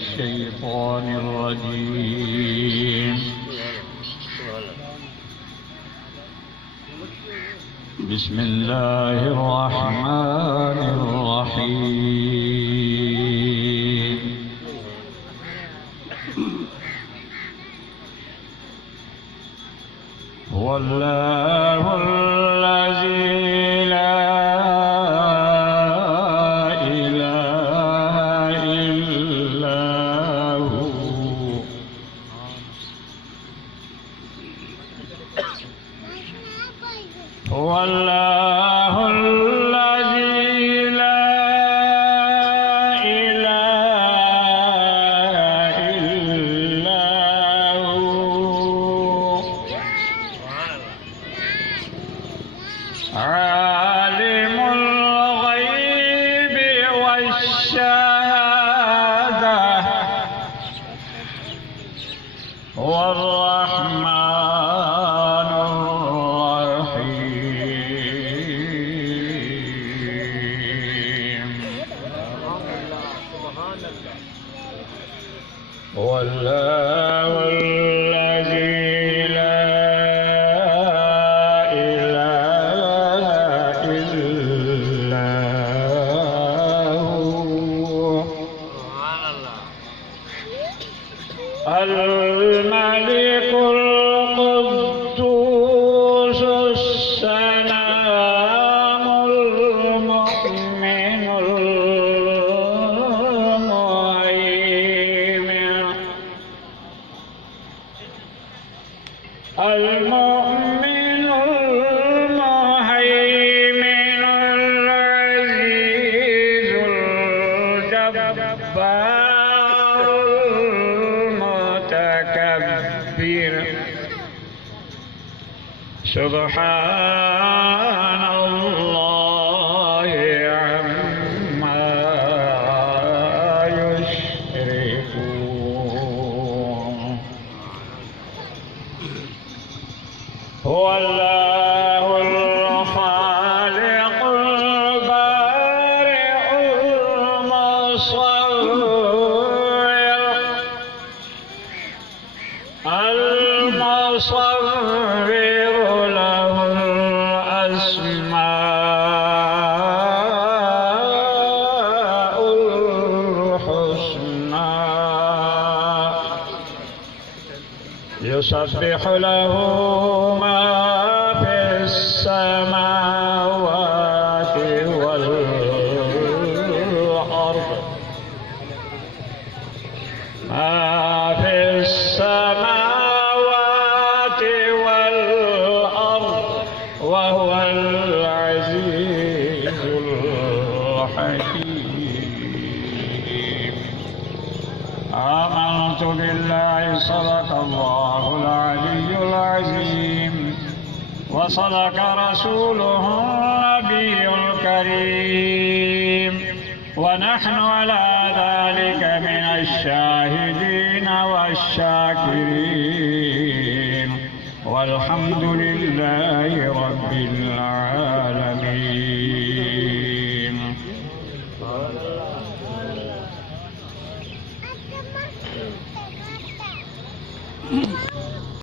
الشيطان الرجيم. بسم الله الرحمن الرحيم. هو الله الذي لا إله إلا هو. هو الله الذي لا إله إلا هو. عالم الغيب والشهادة. هو الرحمن الرحيم. هو الله الذي لا إله إلا هو. الملك القدوس السلام المؤمن المهيمن العزيز الجبار المتكبر. سبحان الله عما يشركون. هو الله الخالق البارئ المصور له الأسماء الحسنى. يسبح له ما في السماوات والأرض. ما في السماوات والأرض وهو العزيز الحكيم. آمنت بالله صدق الله العلي العظيم وصدق رسوله النبي الكريم ونحن على ذلك من الشاهدين والشاكرين والحمد لله رب العالمين.